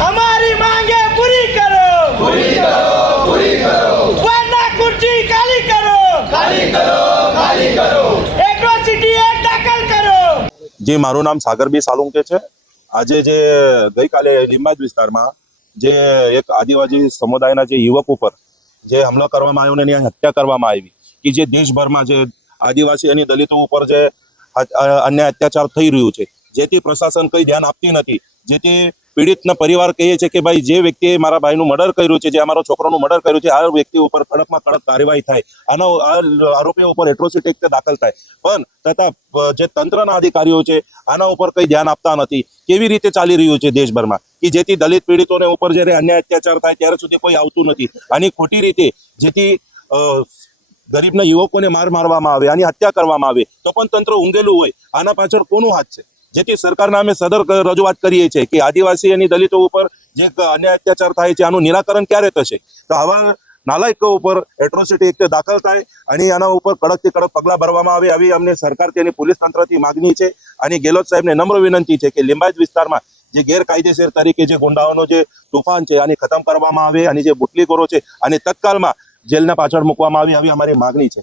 અમારી માંગે પૂરી કરો. પૂરી કરો પૂરી કરો. ખુરશી ખાલી કરો. ખાલી કરો ખાલી કરો. એટ્રોસિટી એક્ટ દાખલ કરો. જે મારું નામ સાગરબી સાલુંકે છે. આજે જે ગઈકાલે લીંબાજ વિસ્તારમાં જે એક આદિવાસી સમુદાયના જે યુવક ઉપર જે હુમલો કરવામાં આવ્યો અને એની હત્યા કરવામાં આવી કે જે દેશભરમાં જે આદિવાસી અને દલિતો ઉપર જે અ- અ- અન્યાય અત્યાચાર થઈ રહ્યું છે જેથી પ્રશાસન કંઈ ધ્યાન આપતી નથી જેથી પીડિતના પરિવાર કહીએ છીએ કે ભાઈ જે વ્યક્તિએ મારા ભાઈનું મર્ડર કર્યું છે, જે અમારો છોકરોનું મર્ડર કર્યું છે, આ વ્યક્તિ ઉપર કડકમાં કડક કાર્યવાહી થાય. આનો આરોપીઓ ઉપર એટ્રોસિટી એક્ટ દાખલ થાય. પણ તથા જે તંત્રના અધિકારીઓ છે, આના ઉપર કંઈ ધ્યાન આપતા નથી. કેવી રીતે ચાલી રહ્યું છે દેશભરમાં? કે જેથી દલિત પીડિતોને ઉપર જ્યારે અન્યાય અત્યાચાર થાય, ત્યારે સુધી કોઈ આવતું નથી. આની ખોટી રીતે જેથી ગરીબના યુવકોને માર મારવામાં આવે, આની હત્યા કરવામાં આવે, તો પણ તંત્ર ઊંઘેલું હોય. આના પાછળ કોનું હાથ છે? જેથી સરકારના અમે સદર રજૂઆત કરીએ છીએ કે આદિવાસી અને દલિતો ઉપર જે અન્ય અત્યાચાર થાય છે, આનું નિરાકરણ ક્યારે થશે? તો આવા નાલાયકો ઉપર એટ્રોસિટી એક્ટ દાખલ થાય અને આના ઉપર કડકથી કડક પગલાં ભરવામાં આવે આવી અમને સરકારથી અને પોલીસ તંત્રથી માગણી છે અને ગેહલોત સાહેબને નમ્ર વિનંતી છે કે લિંબાયત વિસ્તારમાં જે ગેરકાયદેસર તરીકે જે ગુંડાઓનો જે તોફાન છે આને ખતમ કરવામાં આવે અને જે બુટલીખોરો છે અને તત્કાલમાં જેલના પાછળ મૂકવામાં આવે આવી અમારી માગણી છે.